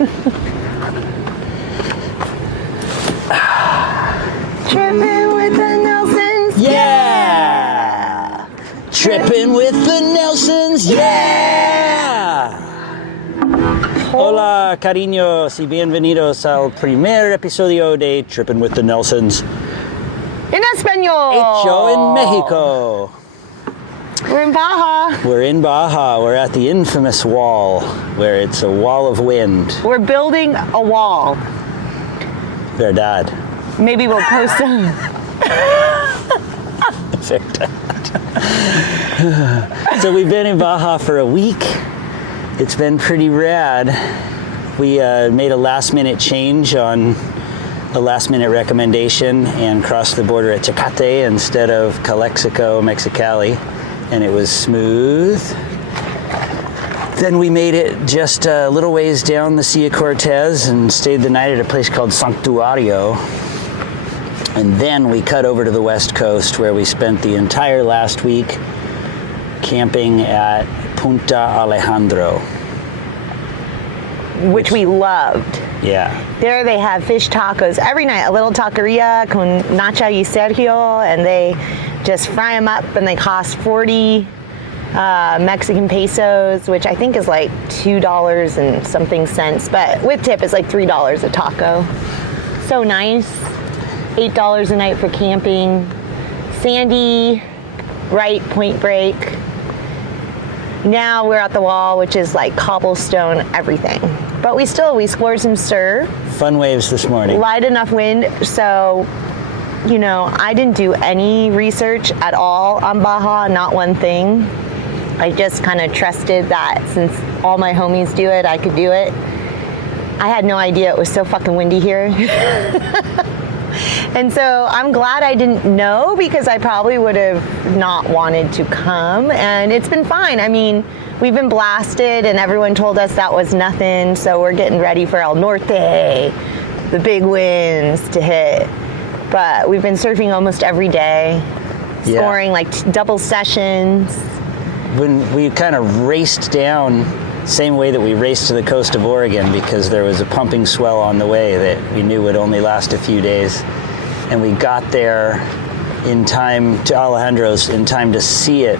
Tripping with the Nelsons. Yeah! Tripping with the Nelsons. Yeah! Hola, cariños, y bienvenidos al primer episodio de Tripping with the Nelsons. En español. Hecho en Mexico. We're in Baja. We're in Baja. We're at the infamous wall, where it's a wall of wind. We're building a wall. Verdad. Maybe we'll post some. Verdad. So we've been in Baja for a week. It's been pretty rad. We made a last-minute change on a last-minute recommendation and crossed the border at Tecate instead of Calexico, Mexicali, and it was smooth. Then we made it just a little ways down the Sea of Cortez and stayed the night at a place called Santuario. And then we cut over to the West Coast, where we spent the entire last week camping at Punta Alejandro. Which we loved. Yeah. There they have fish tacos every night, a little taqueria con nacha y Sergio, and they just fry them up, and they cost 40 Mexican pesos, which I think is like $2 and something cents, but with tip it's like $3 a taco. So nice. $8 a night for camping. Sandy, right, Point Break. Now we're at the wall, which is like cobblestone, everything. But we scored some surf. Fun waves this morning. Light enough wind, so, you know, I didn't do any research at all on Baja, not one thing. I just kind of trusted that since all my homies do it, I could do it. I had no idea it was so fucking windy here. And so I'm glad I didn't know, because I probably would have not wanted to come, and it's been fine. I mean, we've been blasted and everyone told us that was nothing, so we're getting ready for El Norte, the big winds to hit. But we've been surfing almost every day, scoring like double sessions. When we kind of raced down, same way that we raced to the coast of Oregon, because there was a pumping swell on the way that we knew would only last a few days. And we got there in time to Alejandro's, in time to see it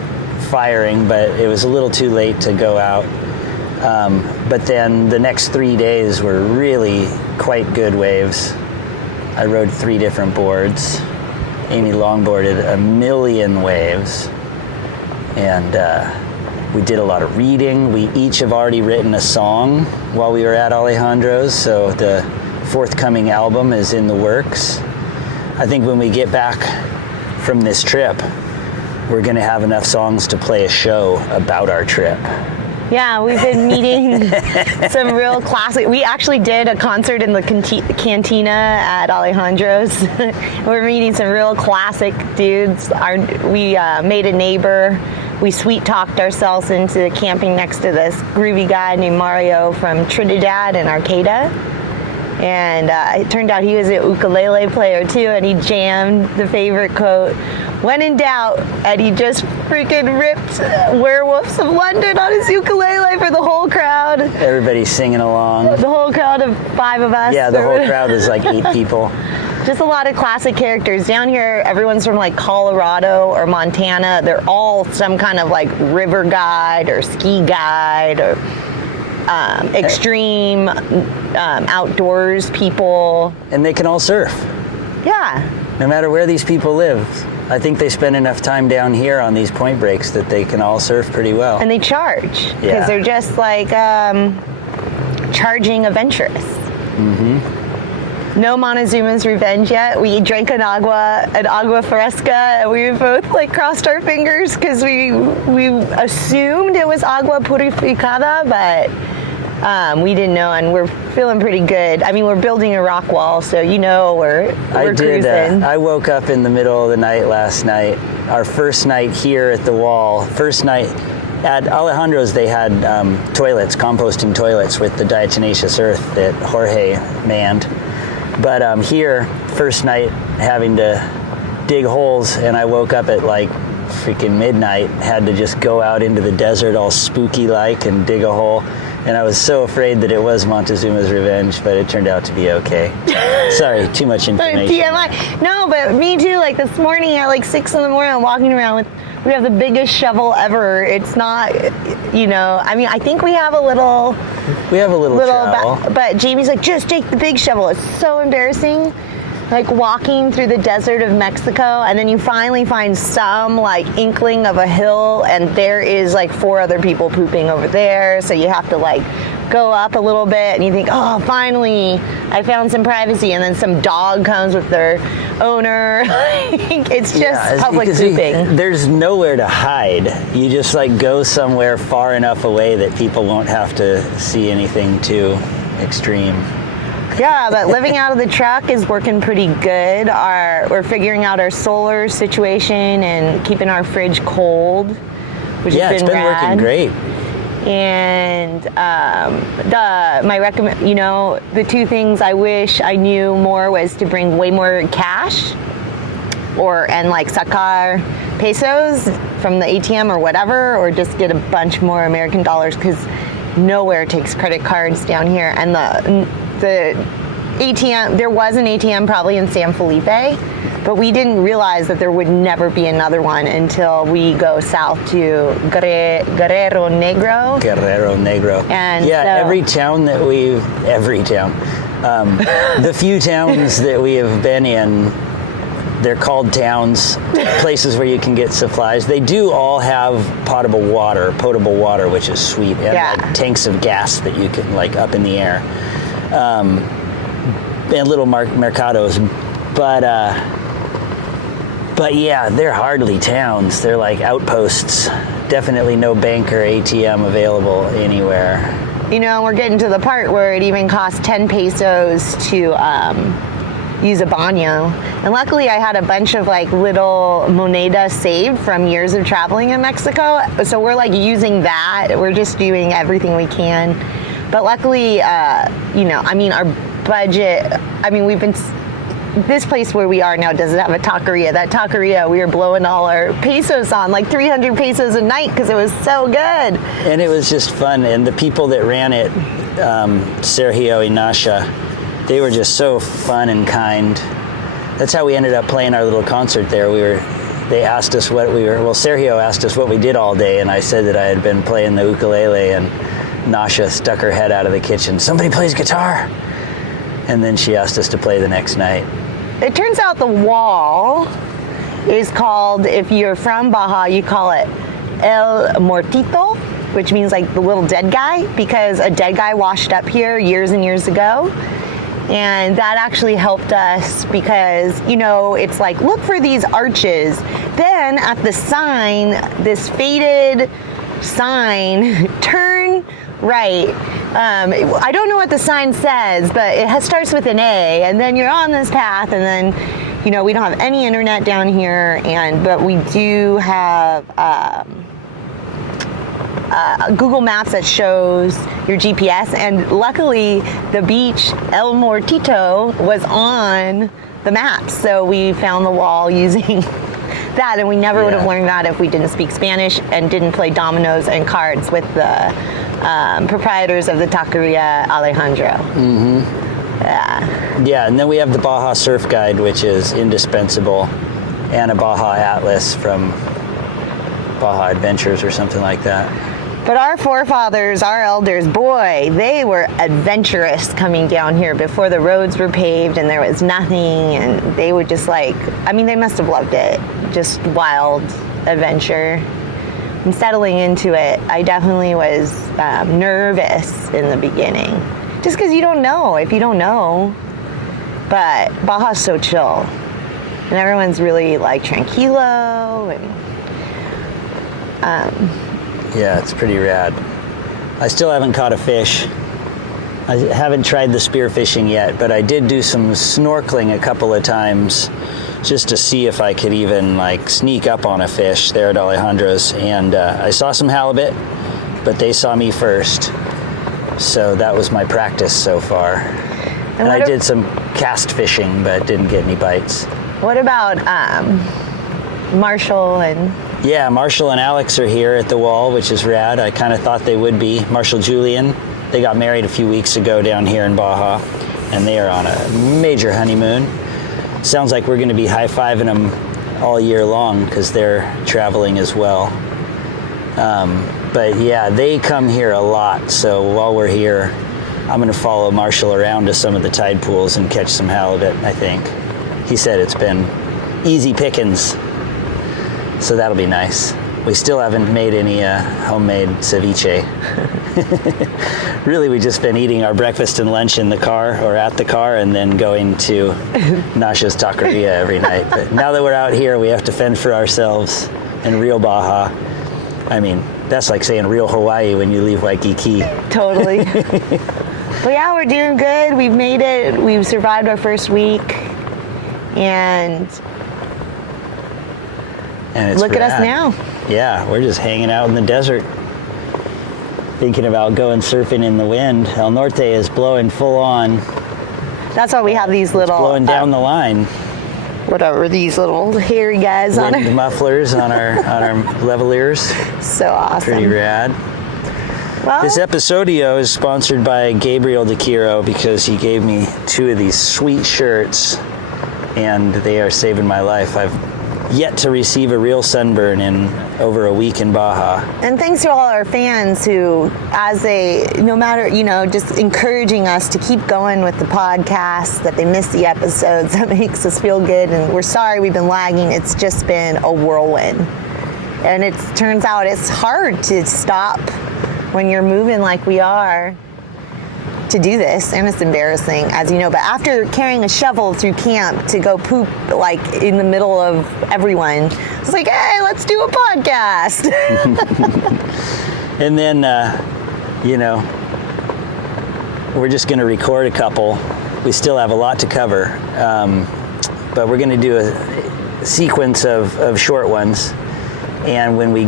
firing, but it was a little too late to go out. But then the next 3 days were really quite good waves. I rode 3 different boards. Amy longboarded 1,000,000 waves. And we did a lot of reading. We each have already written a song while we were at Alejandro's, so the forthcoming album is in the works. I think when we get back from this trip, we're going to have enough songs to play a show about our trip. Yeah, we've been meeting some real classic. We actually did a concert in the cantina at Alejandro's. We're meeting some real classic dudes. We made a neighbor. We sweet talked ourselves into camping next to this groovy guy named Mario from Trinidad and Arcata. And it turned out he was a ukulele player too, and he jammed the favorite quote, "When in doubt," and he just freaking ripped Werewolves of London on his ukulele for the whole crowd. Everybody's singing along. The whole crowd of 5 of us. Yeah, the whole crowd is like 8 people. Just a lot of classic characters. Down here, everyone's from like Colorado or Montana. They're all some kind of like river guide or ski guide or extreme outdoors people. And they can all surf. Yeah. No matter where these people live. I think they spend enough time down here on these point breaks that they can all surf pretty well. And they charge, because they're just like charging adventurous. Mm-hmm. No Montezuma's Revenge yet. We drank an agua fresca, and we both like crossed our fingers because we assumed it was agua purificada, but we didn't know, and we're feeling pretty good. I mean, we're building a rock wall, so you know we're cruising. I woke up in the middle of the night last night. Our first night here at the wall. First night at Alejandro's, they had toilets, composting toilets with the diatomaceous earth that Jorge manned. But here, first night having to dig holes, and I woke up at like freaking midnight, had to just go out into the desert all spooky like and dig a hole. And I was so afraid that it was Montezuma's Revenge, but it turned out to be okay. Sorry, too much information. TMI. No, but me too. Like this morning at like 6 in the morning, I'm walking around with, we have the biggest shovel ever. It's not, I mean, I think we have a little trowel. But Jamie's like, just take the big shovel. It's so embarrassing. Like walking through the desert of Mexico, and then you finally find some like inkling of a hill, and there is like 4 other people pooping over there. So you have to like go up a little bit, and you think, oh, finally, I found some privacy. And then some dog comes with their owner. It's just public pooping. There's nowhere to hide. You just like go somewhere far enough away that people won't have to see anything too extreme. Yeah, but living out of the truck is working pretty good. We're figuring out our solar situation and keeping our fridge cold, which has been rad. Working great. And the 2 things I wish I knew more was to bring way more cash, and like sacar pesos from the ATM or whatever, or just get a bunch more American dollars, because nowhere takes credit cards down here. And the ATM, there was an ATM probably in San Felipe, but we didn't realize that there would never be another one until we go south to Guerrero Negro. And every town, the few towns that we have been in, they're called towns, places where you can get supplies. They do all have potable water, which is sweet, and like tanks of gas that you can like up in the air. And little mercados, but yeah, they're hardly towns. They're like outposts. Definitely no bank or ATM available anywhere. We're getting to the part where it even costs 10 pesos to use a baño. And luckily I had a bunch of like little monedas saved from years of traveling in Mexico. So we're like using that. We're just doing everything we can. But luckily, our budget, this place where we are now doesn't have a taqueria. That taqueria, we were blowing all our pesos on, like 300 pesos a night, because it was so good. And it was just fun. And the people that ran it, Sergio and Nasha, they were just so fun and kind. That's how we ended up playing our little concert there. They asked us Sergio asked us what we did all day, and I said that I had been playing the ukulele, and Nasha stuck her head out of the kitchen. Somebody plays guitar. And then she asked us to play the next night. It turns out the wall is called, if you're from Baja, you call it El Mortito, which means like the little dead guy, because a dead guy washed up here years and years ago. And that actually helped us because, it's like, look for these arches. Then at the sign, this faded sign, turn right. I don't know what the sign says, but it starts with an A, and then you're on this path, and then, we don't have any internet down here, but we do have Google Maps that shows your GPS, and luckily the beach El Mortito was on the maps, so we found the wall using that, and we never would have learned that if we didn't speak Spanish and didn't play dominoes and cards with the proprietors of the taqueria Alejandro. Mm-hmm. Yeah, and then we have the Baja Surf Guide, which is indispensable, and a Baja Atlas from Baja Adventures or something like that. But our forefathers, our elders, boy, they were adventurous coming down here before the roads were paved and there was nothing, and they would just they must have loved it. Just wild adventure. And settling into it, I definitely was nervous in the beginning. Just because you don't know, if you don't know. But Baja's so chill. And everyone's really like tranquilo and yeah, it's pretty rad. I still haven't caught a fish. I haven't tried the spear fishing yet, but I did do some snorkeling a couple of times just to see if I could even sneak up on a fish there at Alejandro's. And I saw some halibut, but they saw me first. So that was my practice so far. And I did some cast fishing, but didn't get any bites. What about Marshall and Yeah, Marshall and Alex are here at the wall, which is rad. I kind of thought they would be. Marshall Julian, they got married a few weeks ago down here in Baja, and they are on a major honeymoon. Sounds like we're going to be high-fiving them all year long because they're traveling as well. But yeah, they come here a lot, so while we're here, I'm going to follow Marshall around to some of the tide pools and catch some halibut, I think. He said it's been easy pickings, so that'll be nice. We still haven't made any homemade ceviche. Really, we've just been eating our breakfast and lunch in the car or at the car and then going to Nasha's Taqueria every night. But now that we're out here, we have to fend for ourselves in real Baja. I mean, that's like saying real Hawaii when you leave Waikiki. Totally. But yeah, we're doing good. We've made it. We've survived our first week. And it's look rad. at us now. Yeah, we're just hanging out in the desert. Thinking about going surfing in the wind. El Norte is blowing full on. That's why we have these little... Blowing down the line. Whatever, these little hairy guys on Wind it. mufflers on our levelers. So awesome. Pretty rad. Well, This episodio is sponsored by Gabriel DeQuiro because he gave me 2 of these sweet shirts and they are saving my life. I've yet to receive a real sunburn in over a week in Baja. and thanks to all our fans who, no matter, just encouraging us to keep going with the podcast, that they miss the episodes. That makes us feel good. And we're sorry we've been lagging. It's just been a whirlwind. And it turns out it's hard to stop when you're moving like we are to do this, and it's embarrassing, as you know. But after carrying a shovel through camp to go poop like in the middle of everyone, it's like, hey, let's do a podcast. And then, we're just going to record a couple. We still have a lot to cover, but we're going to do a sequence of short ones. And when we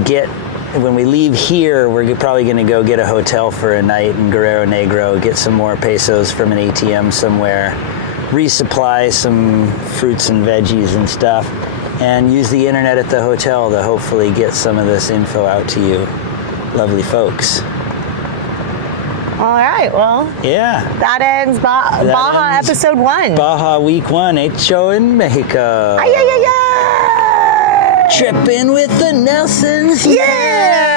leave here, we're probably going to go get a hotel for a night in Guerrero Negro, get some more pesos from an ATM somewhere, resupply some fruits and veggies and stuff, and use the internet at the hotel to hopefully get some of this info out to you lovely folks. All right, well, Yeah. that ends Baja ends episode 1. Baja week 1, hecho en Mexico. Ay, ay, ay, ay. Tripping with the Nelsons. Yeah!